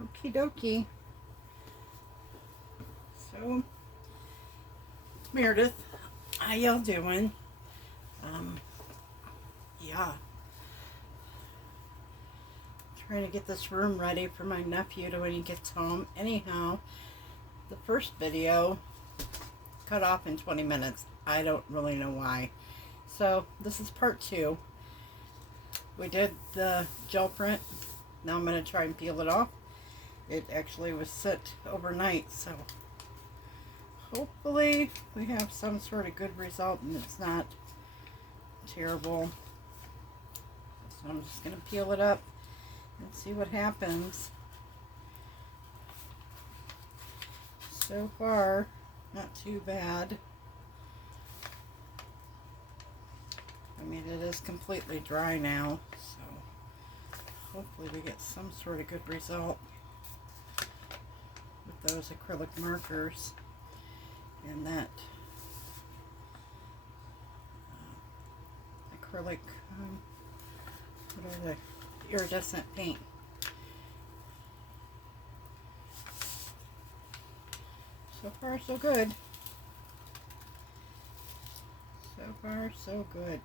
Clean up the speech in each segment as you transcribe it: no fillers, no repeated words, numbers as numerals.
Okie dokie. So, Meredith, how y'all doing? Um, yeah, trying to get this room ready for my nephew to when he gets home. Anyhow, the first video cut off in 20 minutes. I don't really know why. So, this is part two. We did the gel print. Now I'm going to try and peel it off. It actually was set overnight, so hopefully we have some sort of good result and it's not terrible. So I'm just going to peel it up and see what happens. So far, not too bad. I mean, it is completely dry now, so hopefully we get some sort of good result with those acrylic markers and that acrylic, what are they? Iridescent paint. So far, so good. So far, so good.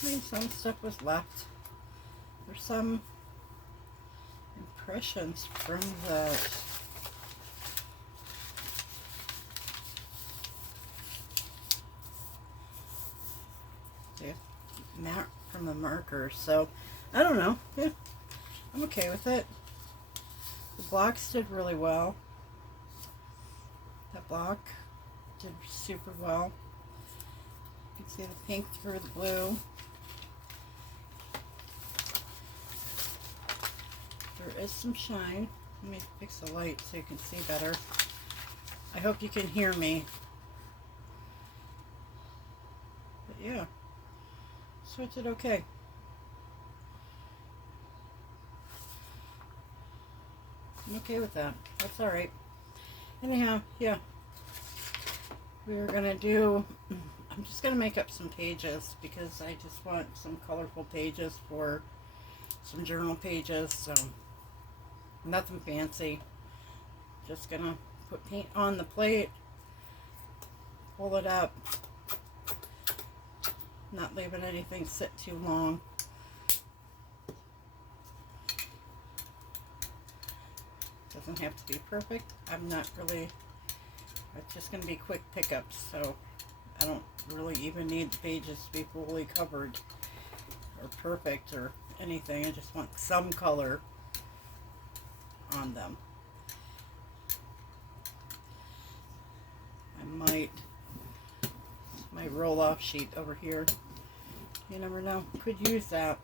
I mean, some stuff was left. There's some impressions from the from the markers. So I don't know. Yeah, I'm okay with it. The blocks did really well. That block did super well. You can see the pink through the blue. There is some shine. Let me fix the light so you can see better. I hope you can hear me. But yeah, so it did okay. I'm okay with that. That's alright. Anyhow, yeah. We're gonna do, I'm just gonna make up some pages because I just want some colorful pages for some journal pages. So nothing fancy. Just gonna put paint on the plate, pull it up, not leaving anything sit too long. Doesn't have to be perfect. I'm not really, it's just going to be quick pickups, so I don't really even need the pages to be fully covered or perfect or anything. I just want some color on them. I might, my roll-off sheet over here, you never know, could use that.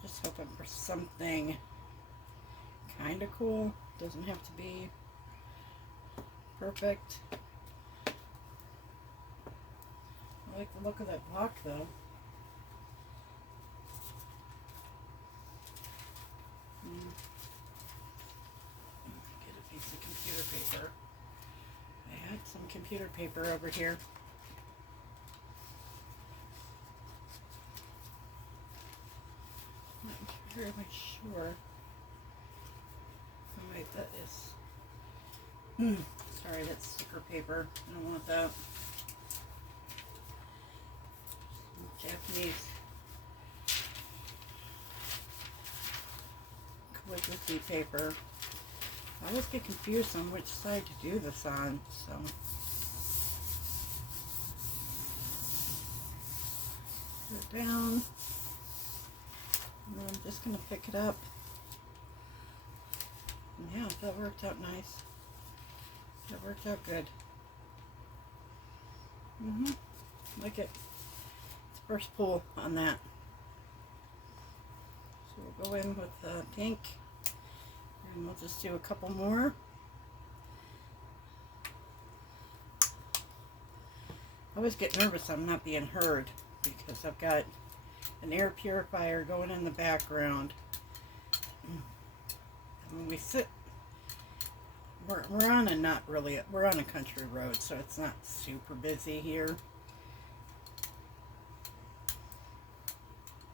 Just hoping for something kind of cool. Doesn't have to be perfect. I like the look of that block though. Get a piece of computer paper. I had some computer paper over here. Not very sure. Oh wait, that is. Sorry, that's sticker paper. I don't want that. Japanese calligraphy paper. I always get confused on which side to do this on, so. Put it down. And I'm just going to pick it up. And yeah, that worked out nice. That worked out good. Like it. It's first pull on that. So we'll go in with the pink And we'll just do a couple more. I always get nervous I'm not being heard because I've got an air purifier going in the background. And when we sit, we're on a we're on a country road, so it's not super busy here.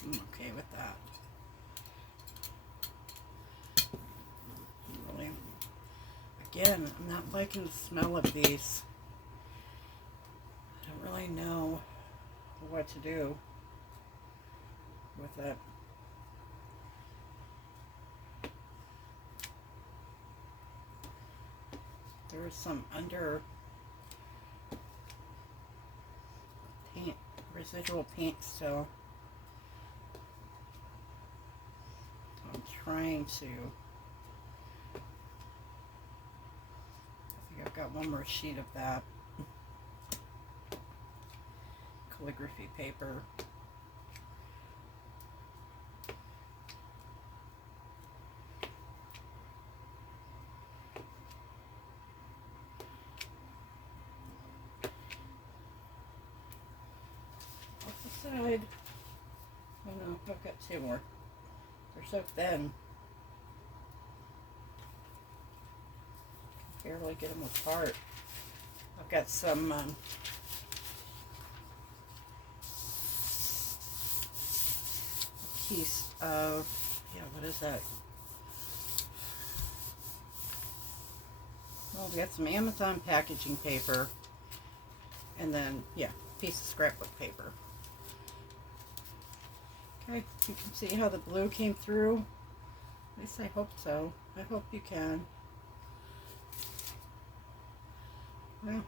I'm okay with that. Really, again, I'm not liking the smell of these. I don't really know what to do with it. There's some under paint, residual paint still. I'm trying to, I think I've got one more sheet of that calligraphy paper. Off the side. Oh no, I've got two more. They're so thin. I can barely get them apart. I've got some piece of, yeah, what is that? Well, we got some Amazon packaging paper, and then, yeah, piece of scrapbook paper. Okay, you can see how the blue came through. At least I hope so. I hope you can. Well,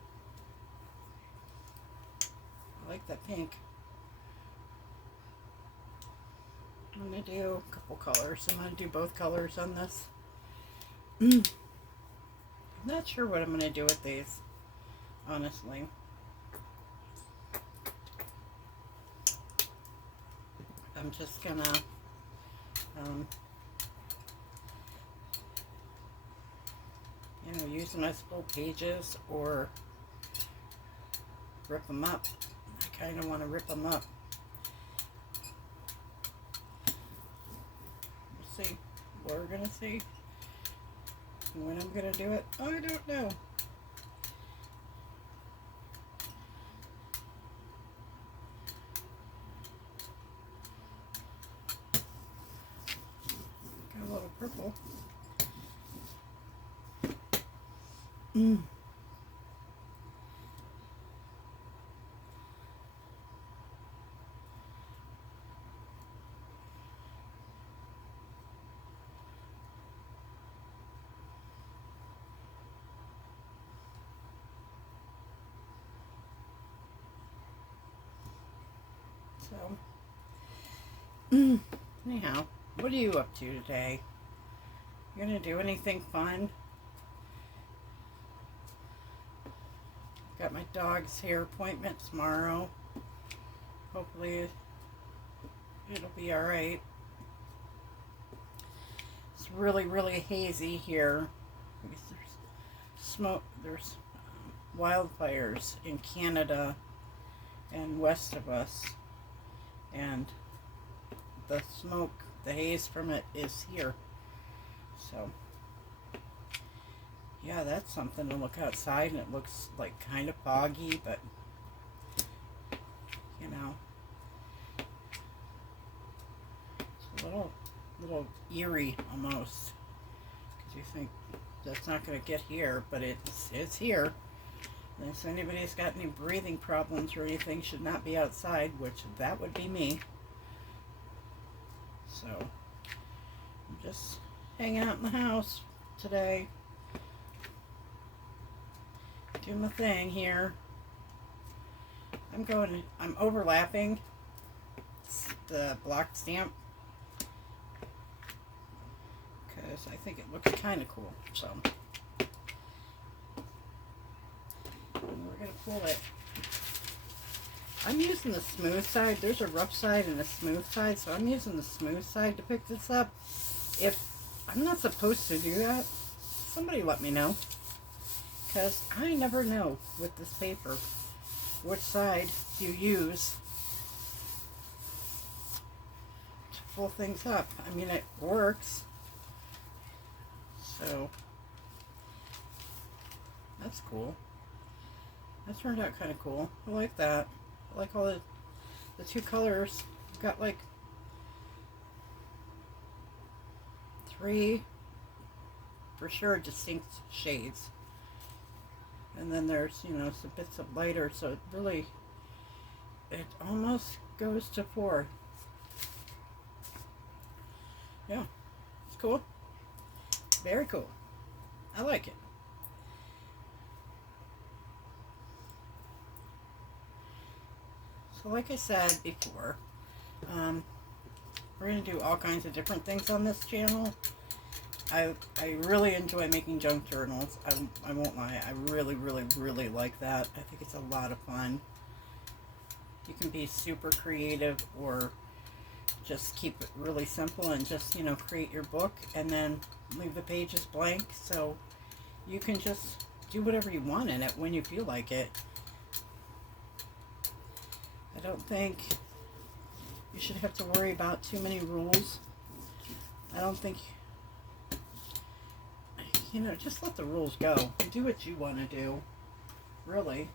I like that pink. I'm going to do a couple colors. I'm going to do both colors on this. I'm not sure what I'm going to do with these, honestly. I'm just going to you know, use them as full pages or rip them up. I kind of want to rip them up. We'll see. We're going to see. When I'm going to do it, I don't know. Got a little purple. So, anyhow, what are you up to today? You gonna do anything fun? Got my dog's hair appointment tomorrow. Hopefully it'll be alright. It's really, really hazy here. There's smoke, there's wildfires in Canada and west of us. And the smoke, the haze from it is here. So, yeah, that's something to look outside, and it looks like kind of foggy, but, you know, it's a little eerie almost, because you think that's not going to get here, but it's here. And if anybody's got any breathing problems or anything, should not be outside, which that would be me. So, I'm just hanging out in the house today. Do my thing here. I'm overlapping the block stamp because I think it looks kind of cool. So, we're going to pull it. I'm using the smooth side. There's a rough side and a smooth side, so I'm using the smooth side to pick this up. If I'm not supposed to do that. Somebody let me know. Because I never know with this paper which side you use to pull things up. I mean, it works. So, that's cool. That turned out kind of cool. I like that. I like all the two colors. I've got like 3 for sure distinct shades. And then there's, you know, some bits of lighter, so it really, it almost goes to 4. Yeah, it's cool. Very cool. I like it. So like I said before, we're going to do all kinds of different things on this channel. I really enjoy making junk journals. I won't lie. I really like that. I think it's a lot of fun. You can be super creative or just keep it really simple and just, you know, create your book and then leave the pages blank so you can just do whatever you want in it when you feel like it. I don't think you should have to worry about too many rules. I don't think, you know, just let the rules go. Do what you want to do. Really.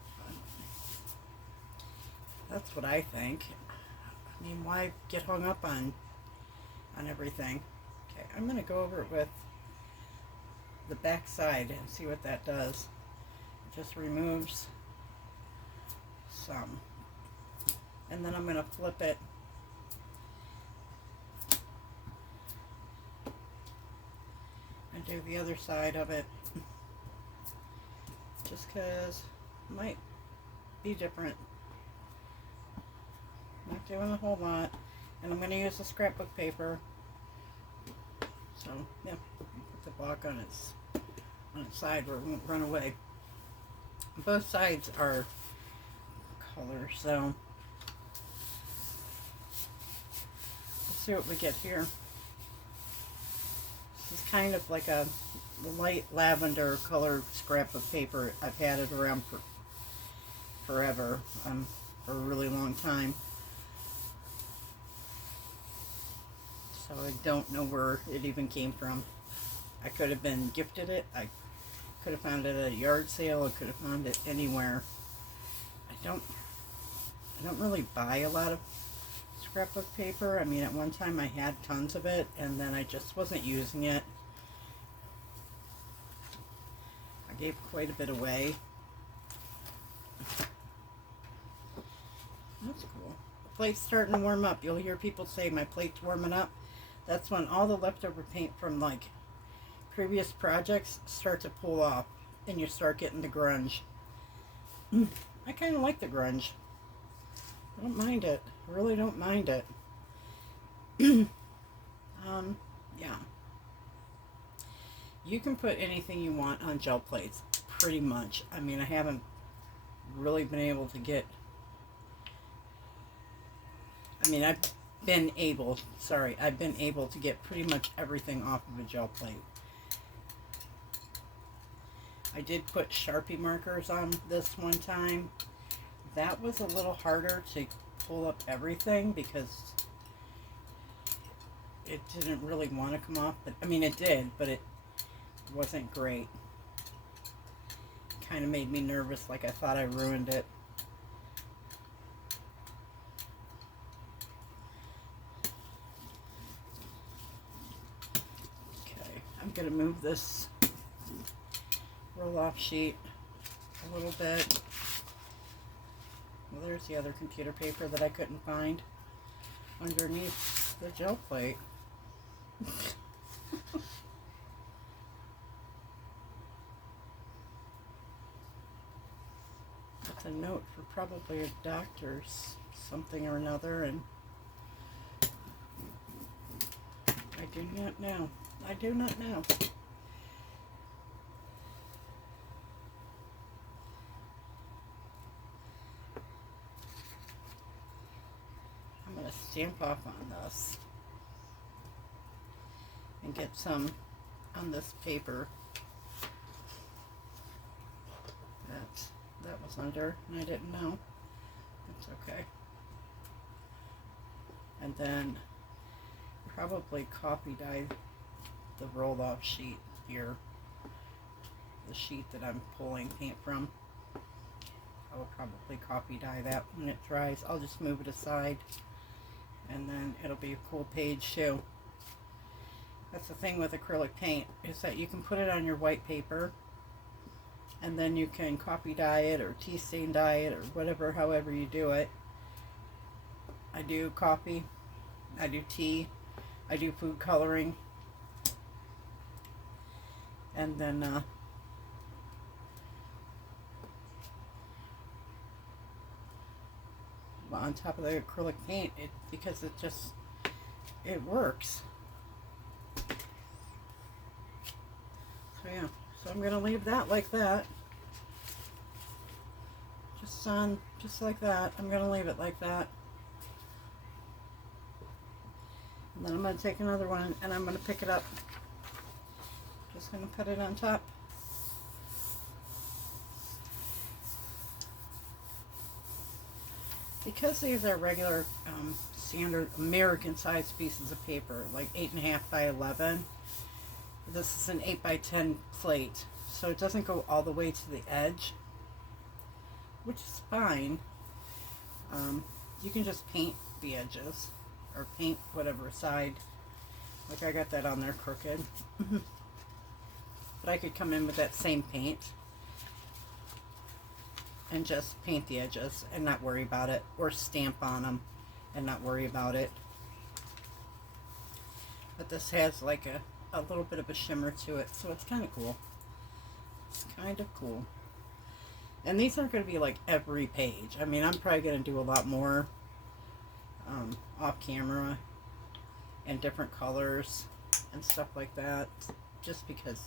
That's what I think. I mean, why get hung up on everything? Okay, I'm going to go over it with the back side and see what that does. It just removes some. And then I'm going to flip it and do the other side of it. Just because it might be different. Not doing a whole lot. And I'm going to use the scrapbook paper. So, yeah, put the block on its side where it won't run away. Both sides are color, so let's see what we get here. This is kind of like a light lavender color scrapbook paper. I've had it around for forever, for a really long time. So I don't know where it even came from. I could have been gifted it. I could have found it at a yard sale. I could have found it anywhere. I don't really buy a lot of scrapbook paper. I mean, at one time I had tons of it, and then I just wasn't using it. I gave quite a bit away. That's cool. The plate's starting to warm up. You'll hear people say my plate's warming up. That's when all the leftover paint from like previous projects start to pull off and you start getting the grunge. I kind of like the grunge. I don't mind it. I really don't mind it. Yeah. You can put anything you want on gel plates, pretty much. I mean, I haven't really been able to get... I've been able to get pretty much everything off of a gel plate. I did put Sharpie markers on this one time. That was a little harder to pull up everything because it didn't really want to come off. But I mean, it did, but it wasn't great. Kind of made me nervous, like I thought I ruined it. Okay, I'm going to move this roll-off sheet a little bit. Well, there's the other computer paper that I couldn't find underneath the gel plate. That's a note for probably a doctor's something or another, and I do not know. I do not know. I'm going to stamp off on this. and get some on this paper that was under and I didn't know. It's okay. And then probably copy dye the rolled off sheet here, the sheet that I'm pulling paint from. I will probably copy dye that when it dries. I'll just move it aside and then it'll be a cool page too. That's the thing with acrylic paint, is that you can put it on your white paper and then you can copy dye it or tea stain dye it or whatever, however you do it. I do coffee, I do tea, I do food coloring, and then on top of the acrylic paint, because it works. So yeah, so I'm going to leave that like that. Just like that. I'm going to leave it like that. And then I'm going to take another one and I'm going to pick it up. Just going to put it on top. Because these are regular standard American sized pieces of paper, like 8.5 by 11, this is an 8 by 10 plate, so it doesn't go all the way to the edge, which is fine. You can just paint the edges or paint whatever side. Like I got that on there crooked. But I could come in with that same paint and just paint the edges and not worry about it, or stamp on them and not worry about it. But this has like a little bit of a shimmer to it, so it's kind of cool. It's kind of cool. And these aren't going to be like every page. I mean, I'm probably going to do a lot more off camera and different colors and stuff like that, just because.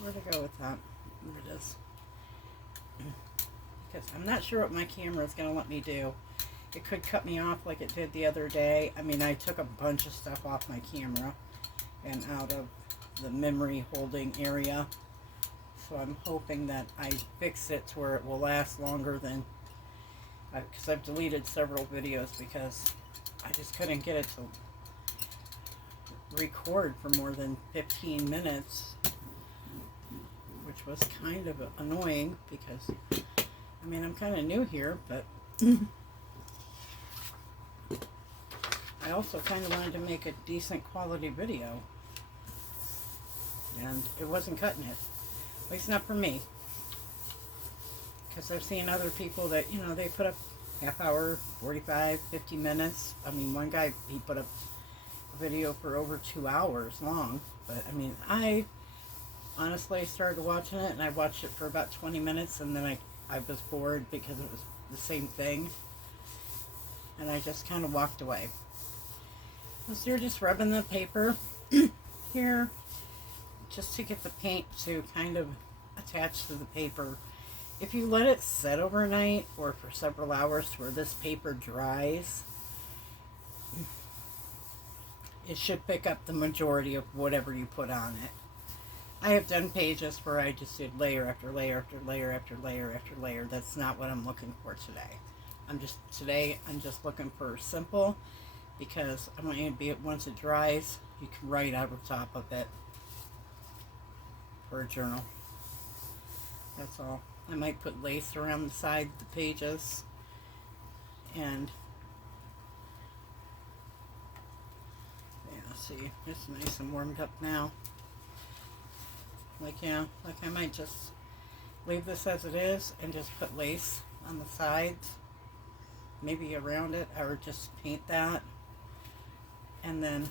Where to go with that? There it is. Because I'm not sure what my camera is going to let me do. It could cut me off like it did the other day. I mean, I took a bunch of stuff off my camera and out of the memory holding area. So I'm hoping that I fix it to where it will last longer than, because I've deleted several videos because I just couldn't get it to record for more than 15 minutes, which was kind of annoying because, I mean, I'm kind of new here, but I also kind of wanted to make a decent quality video, and it wasn't cutting it. At least not for me. Because I've seen other people that, you know, they put up half hour, 45, 50 minutes. I mean, one guy, he put up a video for over 2 hours long. But, I mean, I honestly started watching it, and I watched it for about 20 minutes, and then I was bored because it was the same thing. And I just kind of walked away. So you're just rubbing the paper here, just to get the paint to kind of attach to the paper. If you let it set overnight or for several hours where this paper dries, it should pick up the majority of whatever you put on it. I have done pages where I just did layer after layer after layer after layer after layer. That's not what I'm looking for today. Today I'm just looking for simple, because I want you to be, once it dries, you can write over top of it for a journal. That's all. I might put lace around the side of the pages, and yeah, see, it's nice and warmed up now. Like, yeah, like I might just leave this as it is and just put lace on the sides, maybe around it, or just paint that, and then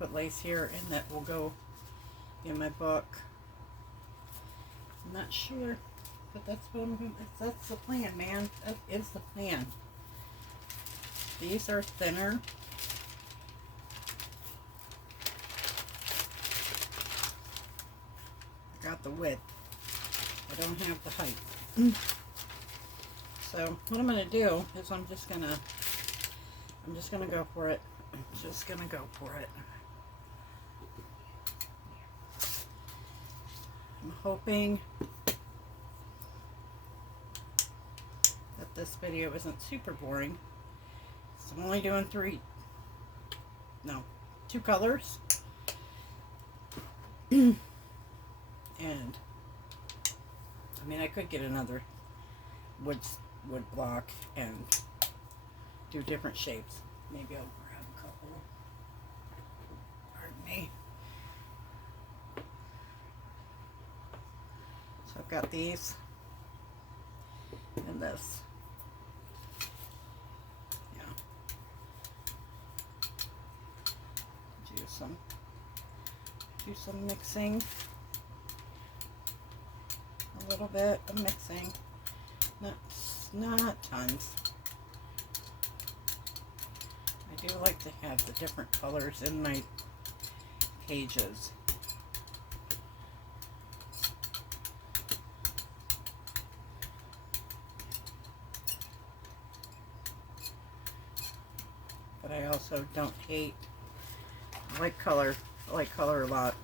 put lace here, and that will go in my book. I'm not sure, but that's what I'm going to, that's the plan, man. That is the plan. These are thinner. I got the width. I don't have the height. So what I'm going to do is I'm just going to go for it. I'm just going to go for it. I'm hoping that this video isn't super boring. So I'm only doing two colors. And I mean, I could get another wood block and do different shapes. Maybe I'll grab a couple. Pardon me. So I've got these and this. Yeah. Do some mixing. A little bit of mixing. Not tons. I do like to have the different colors in my pages. But I also don't hate, I like color a lot.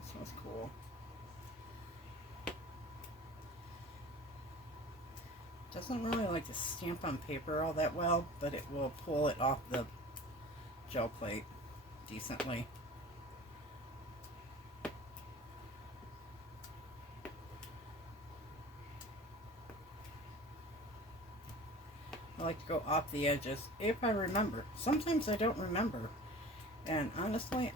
This one's cool. Doesn't really like to stamp on paper all that well, but it will pull it off the gel plate decently. I like to go off the edges if I remember. Sometimes I don't remember. And honestly,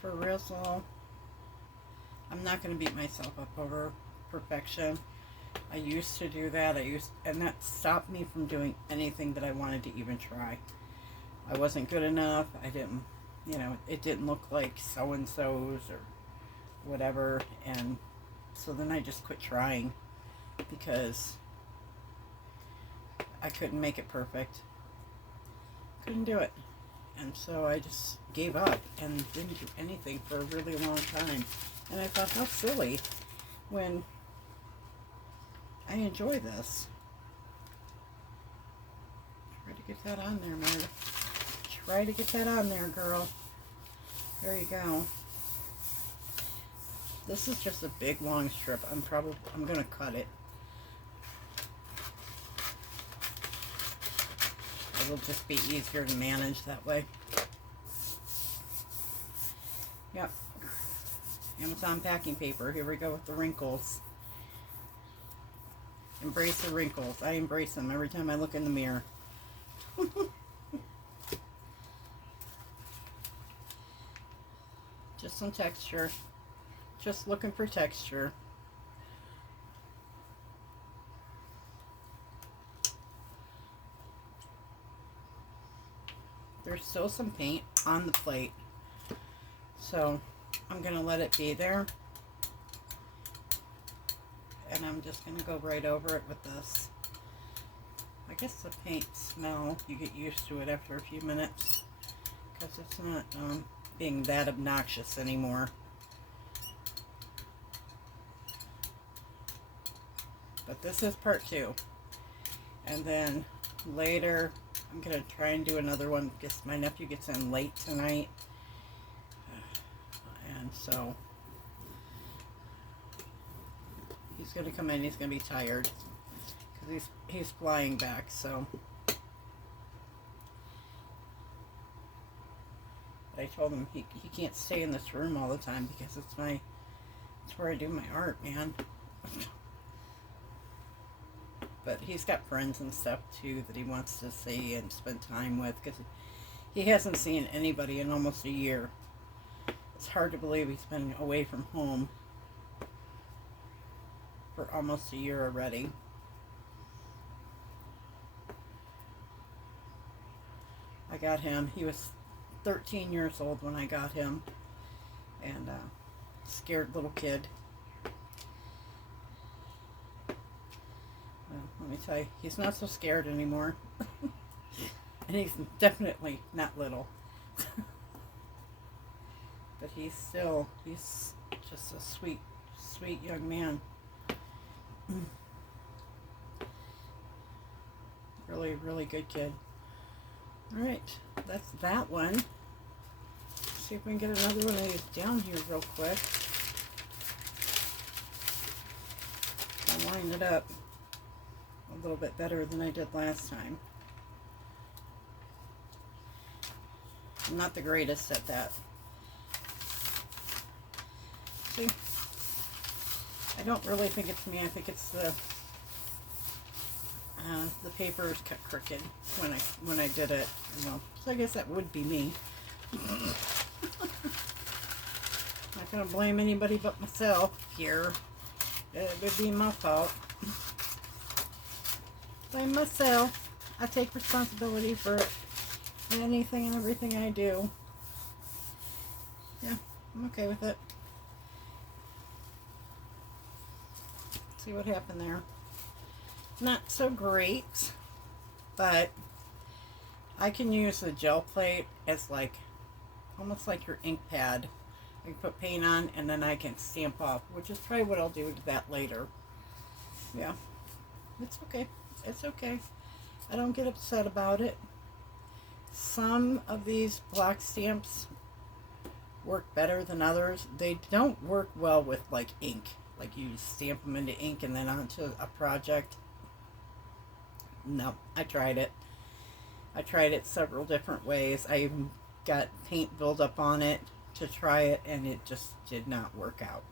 for real, I'm not going to beat myself up over perfection. I used to do that. And that stopped me from doing anything that I wanted to even try. I wasn't good enough. I didn't, it didn't look like so-and-so's or whatever. And so then I just quit trying because I couldn't make it perfect. Couldn't do it. And so I just gave up and didn't do anything for a really long time. And I thought, how silly when I enjoy this. Try to get that on there, Meredith. Try to get that on there, girl. There you go. This is just a big long strip. I'm going to cut it. It'll just be easier to manage that way. Yep. Amazon packing paper. Here we go with the wrinkles. Embrace the wrinkles. I embrace them every time I look in the mirror. Just some texture. Just looking for texture. There's still some paint on the plate, so I'm going to let it be there, and I'm just going to go right over it with this. I guess the paint smell, you get used to it after a few minutes, because it's not being that obnoxious anymore. But this is part 2, and then later I'm going to try and do another one because my nephew gets in late tonight. And so he's going to come in. He's going to be tired because he's flying back. So but I told him he can't stay in this room all the time because it's where I do my art, man. But he's got friends and stuff too that he wants to see and spend time with because he hasn't seen anybody in almost a year. It's hard to believe he's been away from home for almost a year already. I got him. He was 13 years old when I got him, and scared little kid. Let me tell you, he's not so scared anymore. And he's definitely not little. But he's just a sweet, sweet young man. really good kid. Alright, that's that one. Let's see if we can get another one of these down here real quick. I'll line it up a little bit better than I did last time. I'm not the greatest at that. See? I don't really think it's me. I think it's the paper is cut crooked when I did it. Well, so I guess that would be me. Not gonna blame anybody but myself here. It would be my fault. Blame myself. I take responsibility for anything and everything I do. Yeah, I'm okay with it. See what happened there. Not so great, but I can use the gel plate as like almost like your ink pad. I can put paint on and then I can stamp off, which is probably what I'll do to that later. Yeah, it's okay. It's okay. I don't get upset about it. Some of these block stamps work better than others. They don't work well with like ink. Like you stamp them into ink and then onto a project. No, I tried it. I tried it several different ways. I even got paint buildup on it to try it and it just did not work out.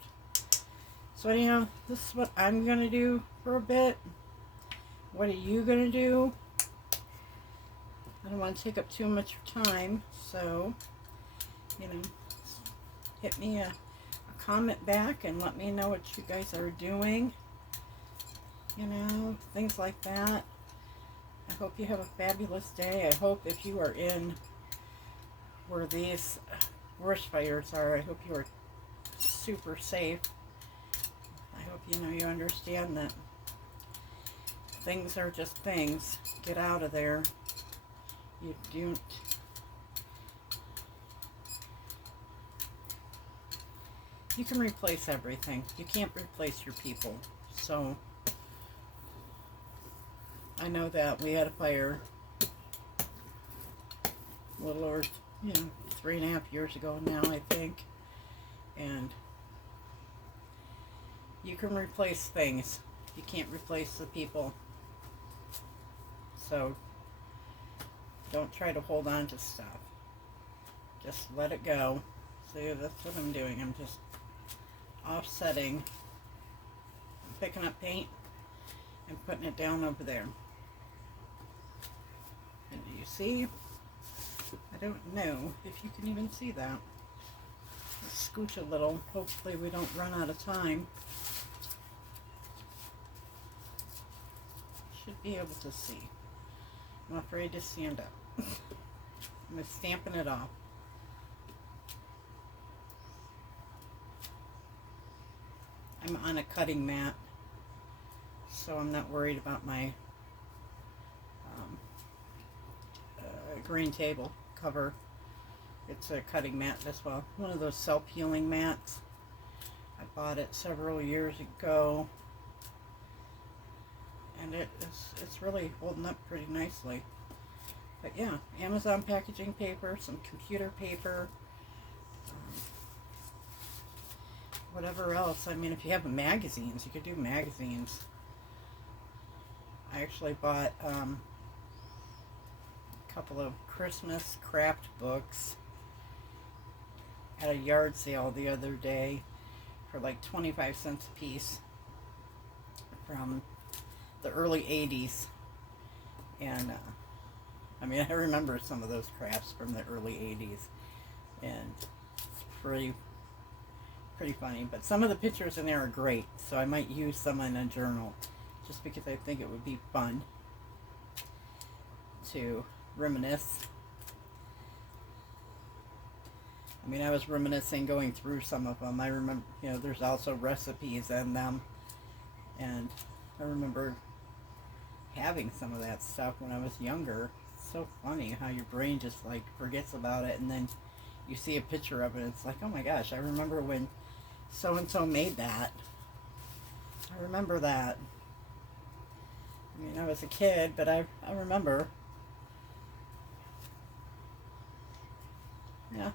So anyhow, this is what I'm going to do for a bit. What are you going to do? I don't want to take up too much time, so, you know, hit me a comment back and let me know what you guys are doing. You know, things like that. I hope you have a fabulous day. I hope if you are in where these forest fires are, I hope you are super safe. I hope you know you understand that things are just things. Get out of there. You don't. You can replace everything. You can't replace your people. So I know that we had a fire a little over, 3.5 years ago now, I think. And you can replace things. You can't replace the people. So don't try to hold on to stuff. Just let it go. See, that's what I'm doing. I'm just offsetting. I'm picking up paint and putting it down over there. And do you see? I don't know if you can even see that. Let's scooch a little. Hopefully we don't run out of time. Should be able to see. I'm afraid to stand up. I'm stamping it off. I'm on a cutting mat, so I'm not worried about my green table cover. It's a cutting mat as well. One of those self-healing mats. I bought it several years ago, and it's really holding up pretty nicely. But yeah, Amazon packaging paper, some computer paper, whatever else. I mean, if you have magazines, you could do magazines. I actually bought a couple of Christmas craft books at a yard sale the other day for like 25 cents a piece from the early 80s. And I mean, I remember some of those crafts from the early 80s, and it's pretty funny. But some of the pictures in there are great, so I might use some in a journal just because I think it would be fun to reminisce. I mean, I was reminiscing going through some of them. I remember, there's also recipes in them, and I remember having some of that stuff when I was younger. It's so funny how your brain just like forgets about it, and then you see a picture of it, and it's like, oh my gosh, I remember when so and so made that. I remember that. I mean, I was a kid, but I remember. Yeah.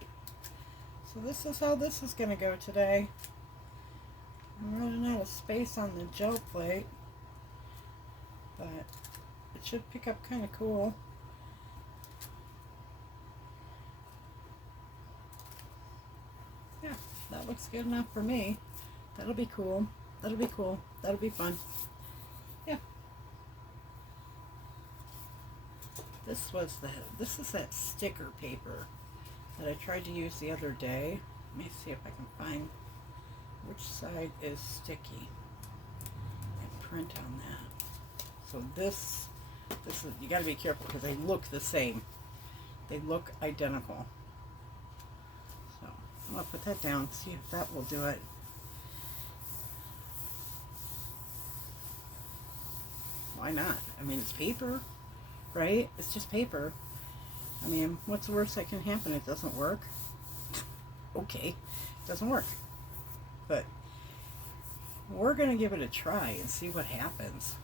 So this is how this is going to go today. I'm running out of space on the gel plate, but it should pick up kind of cool. Yeah, that looks good enough for me. That'll be cool. That'll be cool. That'll be fun. Yeah. This is that sticker paper that I tried to use the other day. Let me see if I can find which side is sticky and print on that. So this is, you got to be careful because they look the same. They look identical. So I'm going to put that down, see if that will do it. Why not? I mean, it's paper, right? It's just paper. I mean, what's the worst that can happen? It doesn't work. Okay, it doesn't work. But we're going to give it a try and see what happens.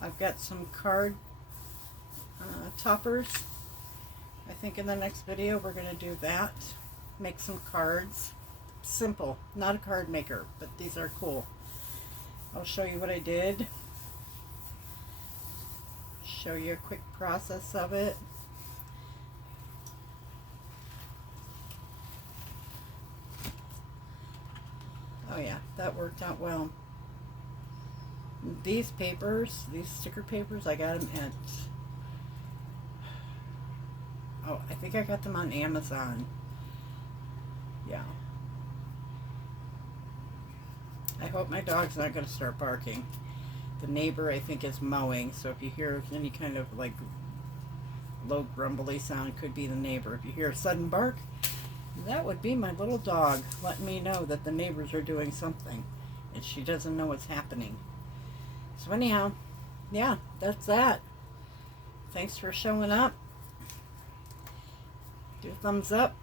I've got some card toppers. I think in the next video we're going to do that. Make some cards. Simple. Not a card maker, but these are cool. I'll show you what I did. Show you a quick process of it. Oh yeah, that worked out well. These papers, these sticker papers, I got them at, oh, I think I got them on Amazon. Yeah. I hope my dog's not going to start barking. The neighbor, I think, is mowing, so if you hear any kind of like low grumbly sound, it could be the neighbor. If you hear a sudden bark, that would be my little dog letting me know that the neighbors are doing something and she doesn't know what's happening. So anyhow, yeah, that's that. Thanks for showing up. Do a thumbs up.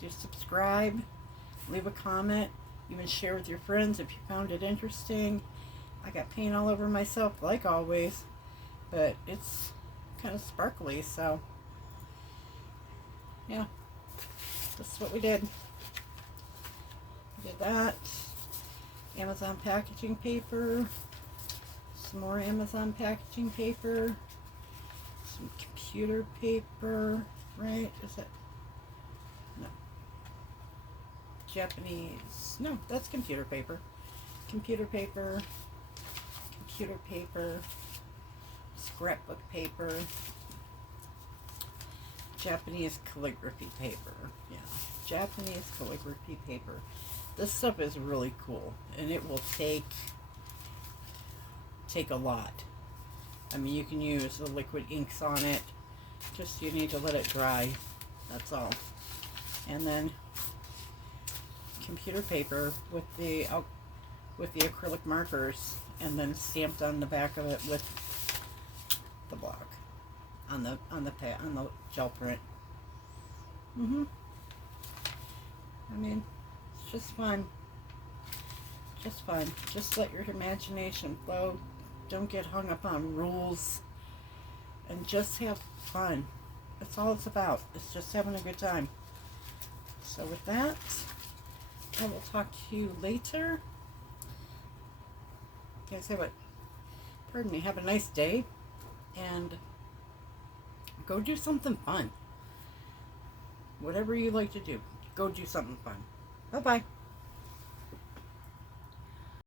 Do subscribe. Leave a comment. Even share with your friends if you found it interesting. I got paint all over myself like always, but it's kind of sparkly, so yeah, this is what we did. We did that. Amazon packaging paper, some more Amazon packaging paper, some computer paper, right? Is it? No. Japanese. No, that's computer paper. Computer paper. Computer paper, scrapbook paper, Japanese calligraphy paper. Yeah, Japanese calligraphy paper. This stuff is really cool, and it will take a lot. I mean, you can use the liquid inks on it. Just you need to let it dry. That's all. And then computer paper with the acrylic markers, and then stamped on the back of it with the block on the gel print. I mean, it's just fun. Just fun. Just let your imagination flow. Don't get hung up on rules, and just have fun. That's all it's about. It's just having a good time. So with that, I will talk to you later. Can I say what? Pardon me. Have a nice day, and go do something fun. Whatever you like to do, go do something fun. Bye-bye.